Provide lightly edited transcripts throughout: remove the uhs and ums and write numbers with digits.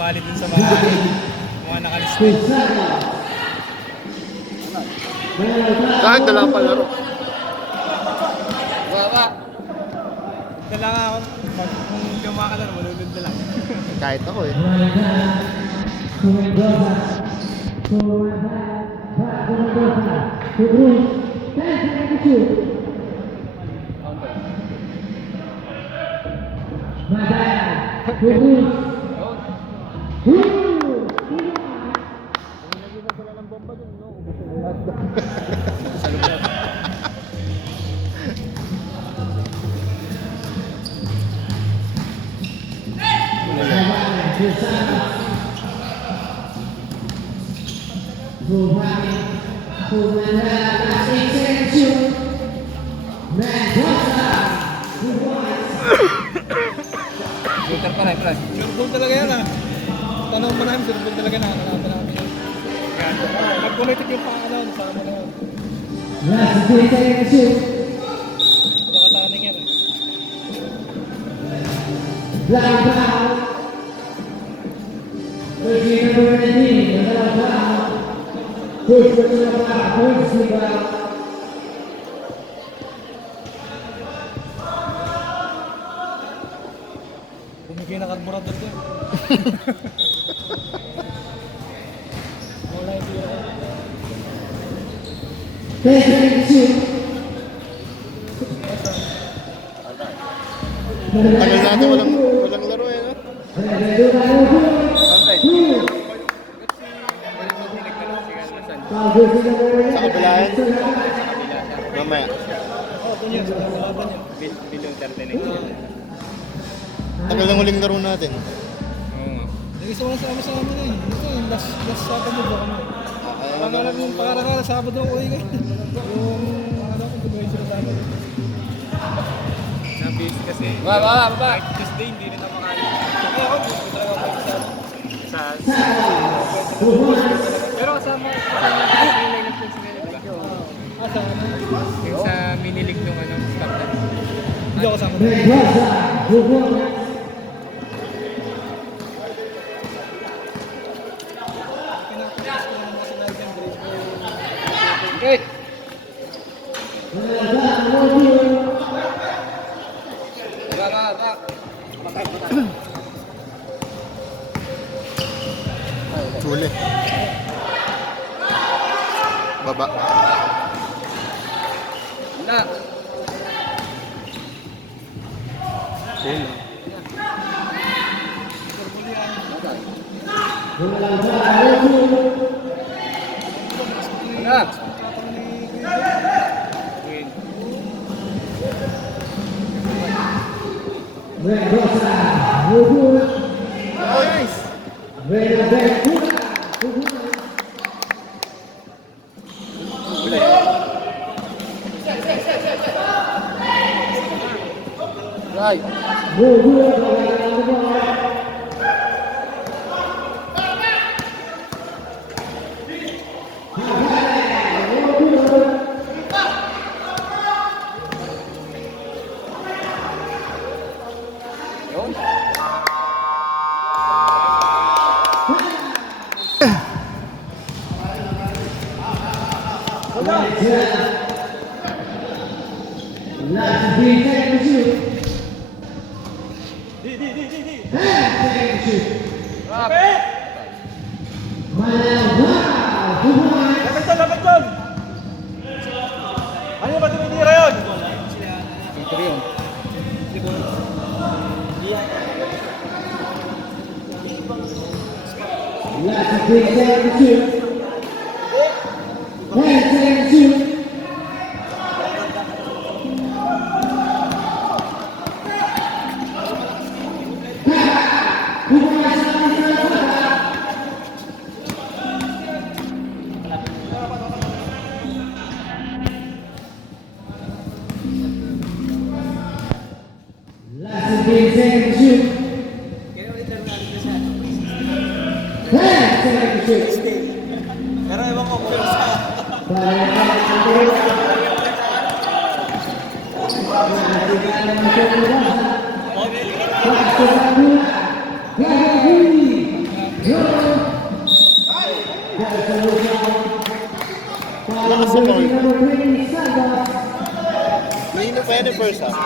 sumali dun sa mga nakalistay. Kahit dala pa laro. Baba. Dala nga ako. Kung kumakalaro, malulod na lang. Kahit ako eh. Shooter pa rin, pre. Surbol talaga yan ah. Tanong mo namin, surbol talaga na. Nakakalaban namin yun. Nag-connected yung pangalan, sama mo na yun. Nakataning yan eh. Bumigay na karburador yan. Wala yung tira. Tagal natin walang laro eh. No? Sa kabilaan. Mamaya. Oo, dun yun. Sa kalaban yan. Bilyong 39. Tagal ng huling laro natin. Nag-isa mo sa amin eh. Ito yung last Sabado ba kami. Pangarang Sabado ako eh. Yung ano ko, gagawin sila sa amin. Nabis kasi. Baba. Tuesday, hindi rin ako makali. Kaya ako, gusto talaga ako sa Pero kasama yung lineup ng sila, di ba? sa ano? Yung sa minilig nung stop na. Hindi ako kasama. Good! Baba. Huli. Baba. Na. Huli. Na. Nice. Right. Lapit doon! Ano ba tumitira yun? Ito yun. Pero ewan ko kung sa... Isa pa rin. Hindi pa yan yung first half.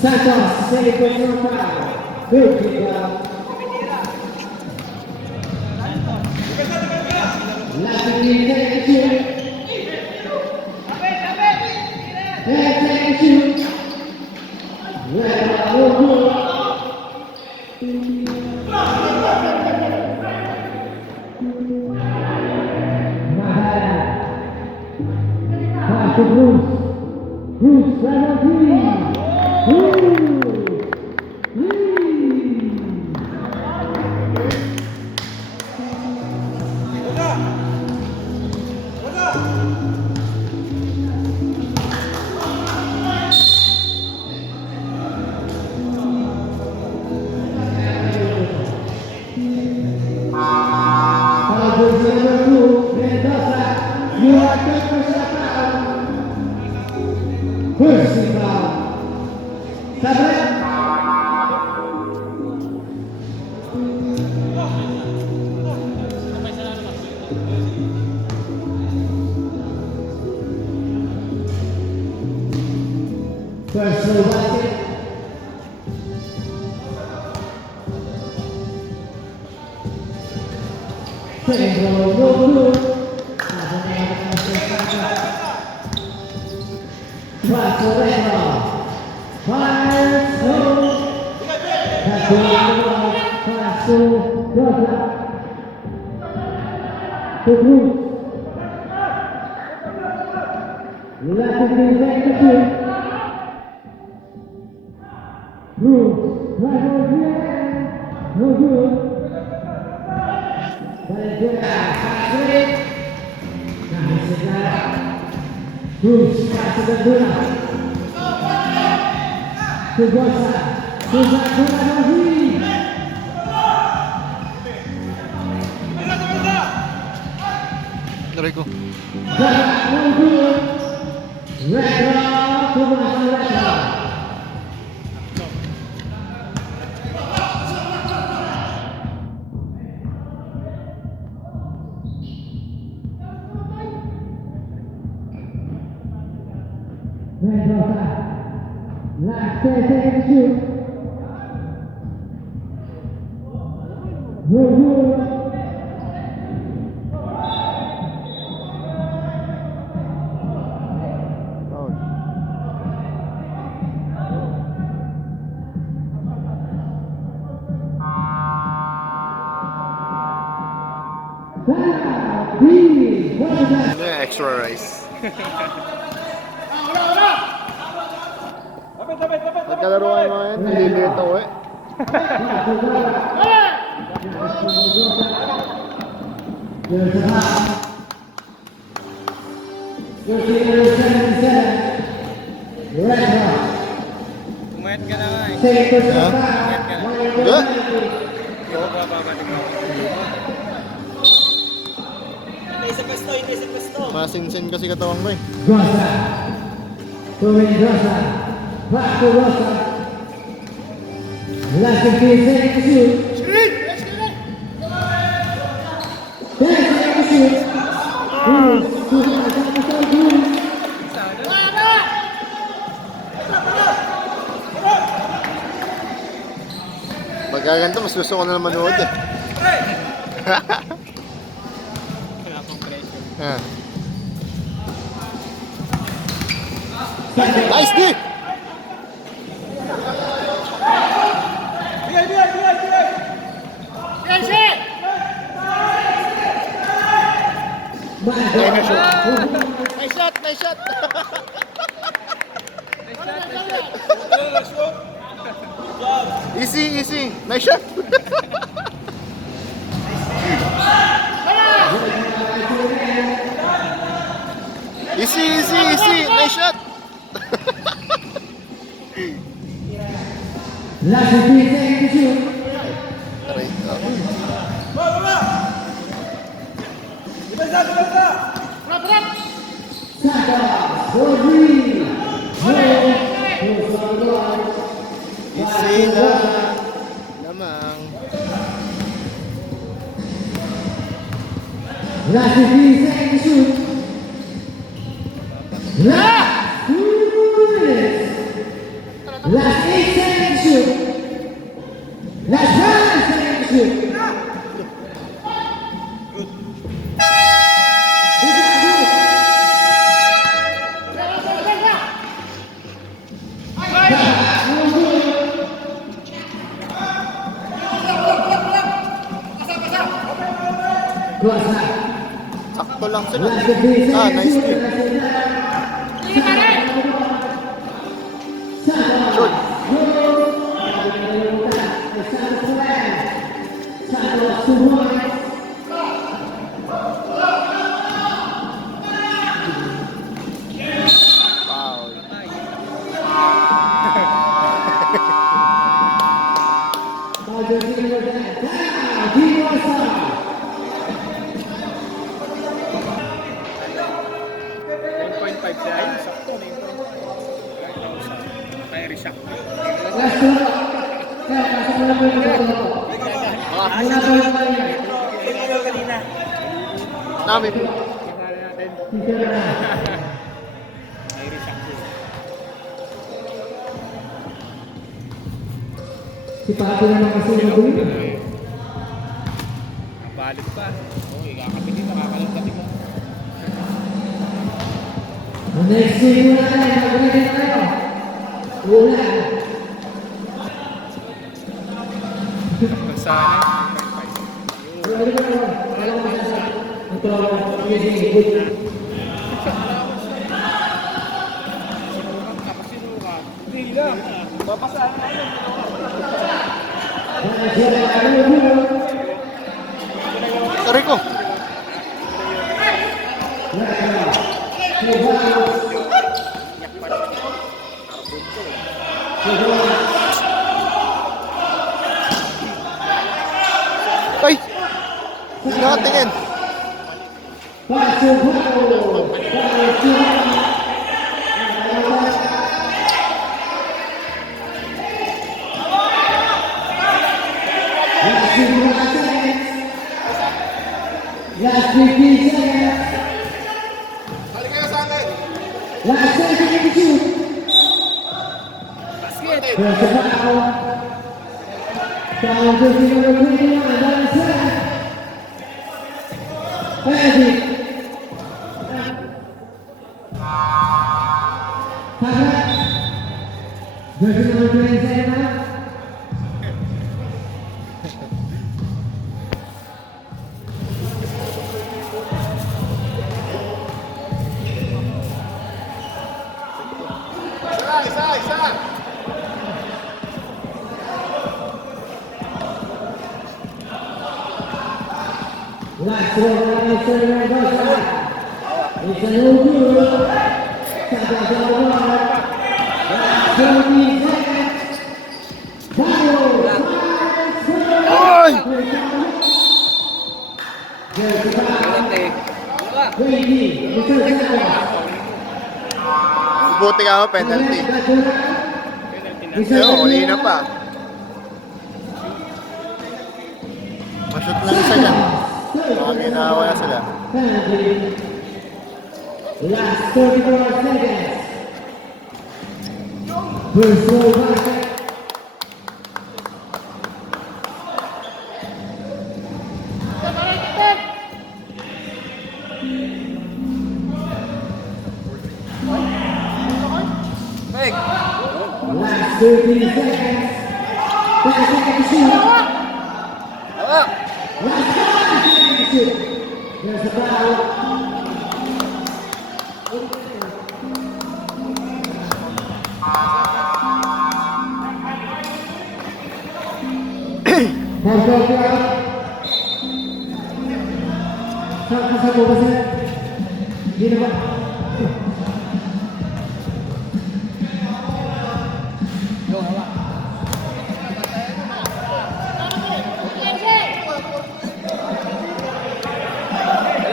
Santos, segue com o seu carro. Bruce, Personal basket. Pedro Rojo. Barcelona. Bruce, passa da bola. Sugosa, Suza bola no Rio. Rico. Extra rice. Nagkalaro kayo mga yan, nililito eh. Umayat ka na nga eh. Ha? Umayat ka na. Good? Masinsin kasi katawang mo eh. Rosa. Tuwing Rosa. Back to Rosa. Last 15 seconds to shoot. Let's get it! 10 seconds to shoot. Pagkaganto, mas gusto ko na naman manood eh. Wala pang pressure. Ah. Nice D! Nice shot! Nice shot! Easy, easy! Nice shot! Nice shot! Last 15 seconds to shoot. Aray ka. Saka, for three. Easy lang. Lamang. Last 15 seconds to shoot. Last 2 minutes. Last 8 seconds to shoot. Last 5 seconds to shoot. Sakto lang sila. Nice team. Shoot. Foul. Namin. Si Papi naman kasi nabuli. Balit pa. Oo, ikakapit dito, nakakalagkati mo. Next game na tayo, mag-ready na tayo. Wala. Sana. Ready na tayo. Alam mo sa ito ang pwede good. Hindi lang. Papasaan natin. Aray ko. Ay! Hindi nakatingin. Last 15 seconds. Last second to shoot. There's a foul. Foul just number 29, that is set. Penalty. Jersey number 27 now. Last one, last one, last one. It's a no good. Last 20 seconds. Foul. Ay! There's a foul. 20, return seconds. Buti ka mo, penalty. Yo, huli na pa. Mashoot lang isa dyan. Baka may nawala sila. Penalty. Last 34 seconds. First row basket. Last 13 seconds. 5 seconds to shoot. Last 5 seconds to shoot. There's a foul. Foul crowd. Saan ka sa bubasan? Hindi na ba?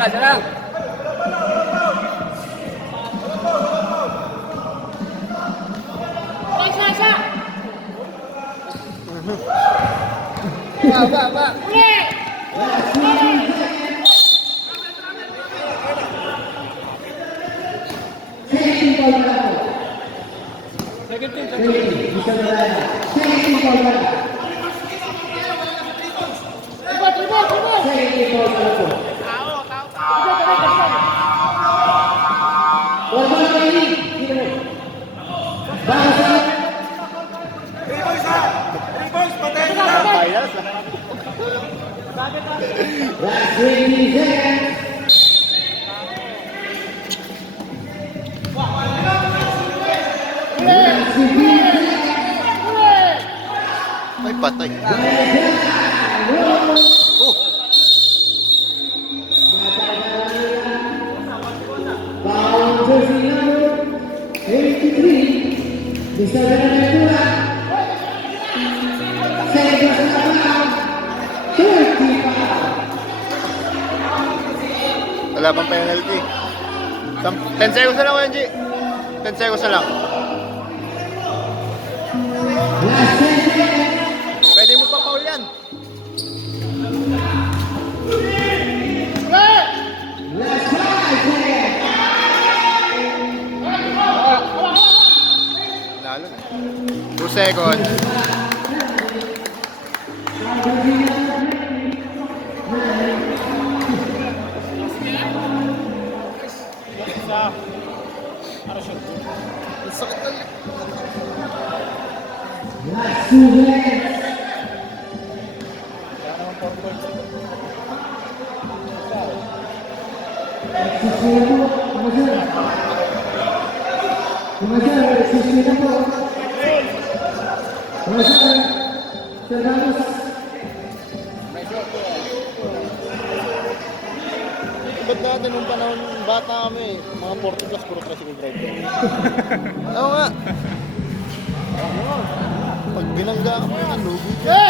isa lang. Ba. Second ball na ako. Second team. Isa na lang. Second ball na ako. Second ball na ako. Ball na kayo. Sino mo? Baka sa... Bias. Last 20 seconds. Last 15 seconds. Ay, patay. Foul jersey number 83. Bisa dengan Ventura. Seconds na lang. 35. Wala pang penalty. 10 seconds na lang, Wenji. 10 seconds na lang. Last 10 seconds. Pwede mo pa foul yan. Last 5 seconds. Lalo. 2 seconds. Ang sakit na. Last 2 seconds. Susunod po, kumasal. Kumasal, susunod po. Kumasal, Sir Ramos. Ba't natin nung panahon bata kami, mga 40 plus puro tricycle drive. Oo nga. Pag binangga ka mo, lugi ka.